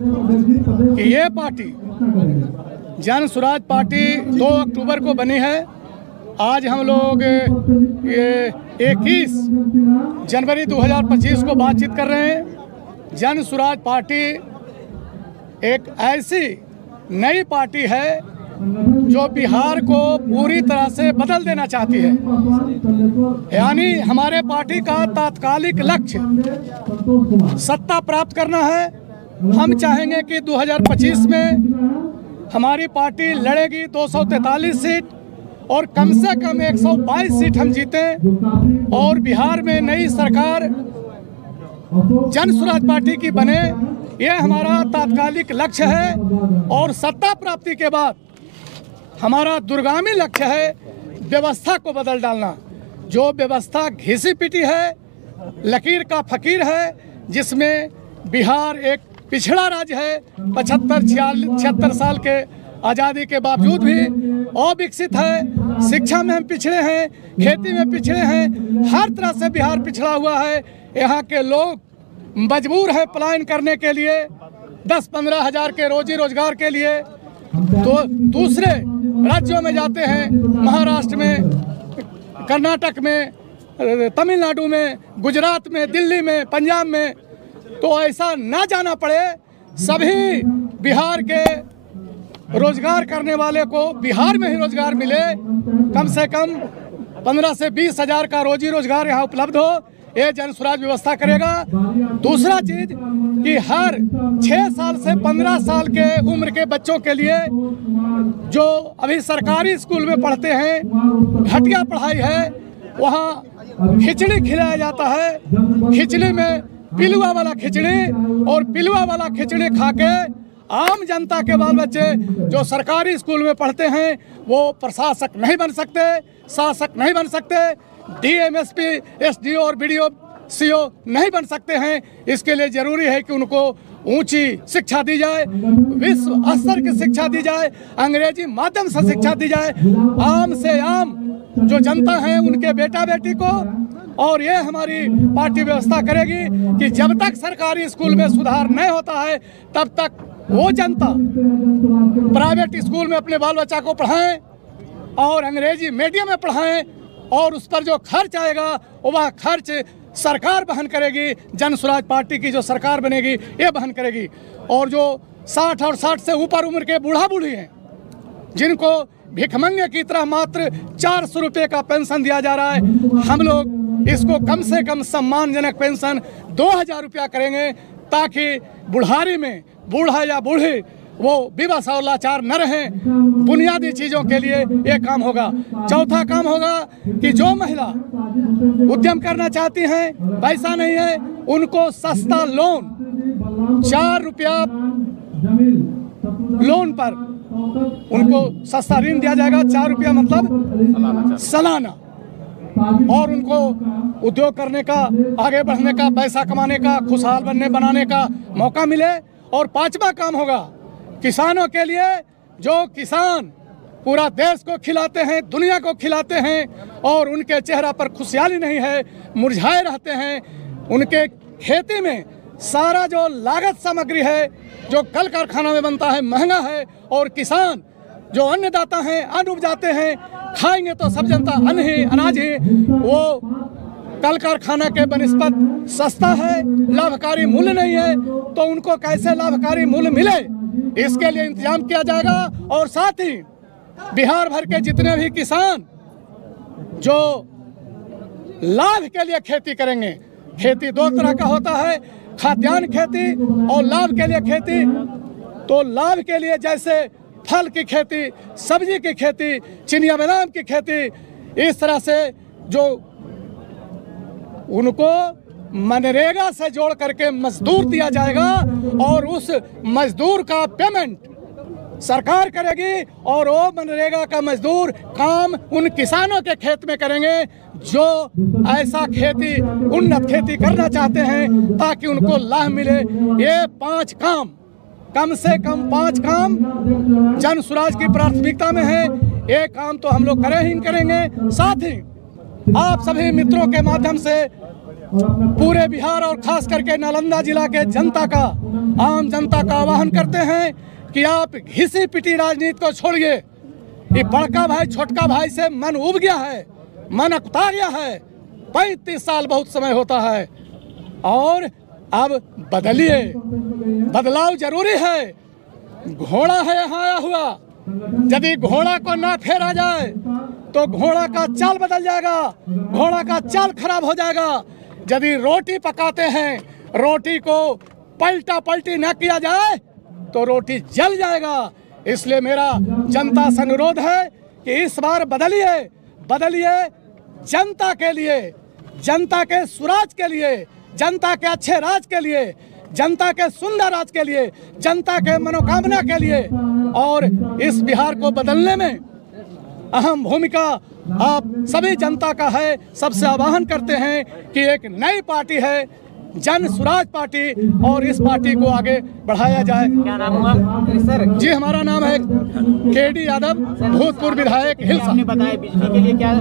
कि ये पार्टी जन स्वराज पार्टी 2 अक्टूबर को बनी है। आज हम लोग ये 21 जनवरी 2025 को बातचीत कर रहे हैं। जन स्वराज पार्टी एक ऐसी नई पार्टी है जो बिहार को पूरी तरह से बदल देना चाहती है। यानी हमारे पार्टी का तात्कालिक लक्ष्य सत्ता प्राप्त करना है। हम चाहेंगे कि 2025 में हमारी पार्टी लड़ेगी 243 सीट और कम से कम 122 सीट हम जीतें और बिहार में नई सरकार जन स्वराज पार्टी की बने। ये हमारा तात्कालिक लक्ष्य है और सत्ता प्राप्ति के बाद हमारा दूरगामी लक्ष्य है व्यवस्था को बदल डालना। जो व्यवस्था घिसी पिटी है, लकीर का फकीर है, जिसमें बिहार एक पिछड़ा राज्य है। 75-76 साल के आज़ादी के बावजूद भी अविकसित है। शिक्षा में हम पिछड़े हैं, खेती में पिछड़े हैं, हर तरह से बिहार पिछड़ा हुआ है। यहाँ के लोग मजबूर है पलायन करने के लिए 10-15 हज़ार के रोजी रोजगार के लिए, तो दूसरे राज्यों में जाते हैं, महाराष्ट्र में, कर्नाटक में, तमिलनाडु में, गुजरात में, दिल्ली में, पंजाब में। तो ऐसा ना जाना पड़े, सभी बिहार के रोजगार करने वाले को बिहार में ही रोजगार मिले। कम से कम 15 से 20 हज़ार का रोजी रोजगार यहाँ उपलब्ध हो, ये जन स्वराज व्यवस्था करेगा। दूसरा चीज कि हर 6 साल से 15 साल के उम्र के बच्चों के लिए जो अभी सरकारी स्कूल में पढ़ते हैं, घटिया पढ़ाई है, वहाँ खिचड़ी खिलाया जाता है। खिचड़ी में पिलुआ वाला खिचड़ी, और पिलुआ वाला खिचड़ी खा के आम जनता के बाल बच्चे जो सरकारी स्कूल में पढ़ते हैं वो प्रशासक नहीं बन सकते, शासक नहीं बन सकते, डीएमएसपी, एसडीओ और बीडीओ, सीओ नहीं बन सकते हैं। इसके लिए जरूरी है कि उनको ऊंची शिक्षा दी जाए, विश्व स्तर की शिक्षा दी जाए, अंग्रेजी माध्यम से शिक्षा दी जाए, आम से आम जो जनता है उनके बेटा बेटी को। और ये हमारी पार्टी व्यवस्था करेगी कि जब तक सरकारी स्कूल में सुधार नहीं होता है तब तक वो जनता प्राइवेट स्कूल में अपने बाल बच्चा को पढ़ाएं और अंग्रेजी मीडियम में पढ़ाएं, और उस पर जो खर्च आएगा वह खर्च सरकार वहन करेगी। जन स्वराज पार्टी की जो सरकार बनेगी ये वहन करेगी। और जो 60 और 60 से ऊपर उम्र के बूढ़ा बूढ़ी हैं, जिनको भिखमंगे की तरह मात्र 400 रुपये का पेंशन दिया जा रहा है, हम लोग इसको कम से कम सम्मानजनक पेंशन 2000 रुपया करेंगे, ताकि बुढ़ारी में बूढ़ा या बूढ़ी वो विवश और लाचार न रहें। बुनियादी चीज़ों के लिए ये काम होगा। चौथा काम होगा कि जो महिला उद्यम करना चाहती हैं, पैसा नहीं है, उनको सस्ता लोन 4 रुपया लोन पर उनको सस्ता ऋण दिया जाएगा। 4 रुपया मतलब सालाना, और उनको उद्योग करने का, आगे बढ़ने का, पैसा कमाने का, खुशहाल बनाने का मौका मिले। और 5वां काम होगा किसानों के लिए। जो किसान पूरा देश को खिलाते हैं, दुनिया को खिलाते हैं, और उनके चेहरा पर खुशहाली नहीं है, मुरझाए रहते हैं, उनके खेती में सारा जो लागत सामग्री है जो कल कारखाना में बनता है महंगा है, और किसान जो अन्नदाता हैं, अन्न उपजाते हैं, खाएंगे तो सब जनता अन्न ही, अनाज ही, वो कल कारखाना के बनिस्बत सस्ता है, लाभकारी मूल्य नहीं है। तो उनको कैसे लाभकारी मूल्य मिले, इसके लिए इंतजाम किया जाएगा। और साथ ही बिहार भर के जितने भी किसान जो लाभ के लिए खेती करेंगे, खेती 2 तरह का होता है, खाद्यान्न खेती और लाभ के लिए खेती। तो लाभ के लिए जैसे फल की खेती, सब्जी की खेती, चिनिया बादाम की खेती, इस तरह से जो उनको मनरेगा से जोड़ करके मजदूर दिया जाएगा, और उस मजदूर का पेमेंट सरकार करेगी, और वो मनरेगा का मजदूर काम उन किसानों के खेत में करेंगे जो ऐसा खेती, उन्नत खेती करना चाहते हैं, ताकि उनको लाभ मिले। ये 5 काम, कम से कम 5 काम जन स्वराज की प्राथमिकता में है। ये काम तो हम लोग करेंगे। साथ ही आप सभी मित्रों के माध्यम से पूरे बिहार और खास करके नालंदा जिला के जनता का, आम जनता का आह्वान करते हैं कि आप घिसी पिटी राजनीति को छोड़िए। ये बड़का भाई छोटका भाई से मन उब गया है, मन अकुता गया है। 35 साल बहुत समय होता है और अब बदलिए, बदलाव जरूरी है। घोड़ा है यहाँ आया हुआ, यदि घोड़ा को ना फेरा जाए तो घोड़ा का चाल बदल जाएगा, घोड़ा का चाल खराब हो जाएगा। यदि रोटी पकाते हैं, रोटी को पलटा पलटी न किया जाए तो रोटी जल जाएगा। इसलिए मेरा जनता से अनुरोध है कि इस बार बदलिए, बदलिए जनता के लिए, जनता के सुराज के लिए, जनता के अच्छे राज के लिए, जनता के सुंदर राज के लिए, जनता के मनोकामना के लिए। और इस बिहार को बदलने में अहम भूमिका आप सभी जनता का है। सबसे आह्वान करते हैं कि एक नई पार्टी है जन सुराज पार्टी, और इस पार्टी को आगे बढ़ाया जाए। क्या नाम हुआ सर? जी, हमारा नाम है KD यादव, भूतपूर्व विधायक हिलसा। आपने बताया बिजली के लिए क्या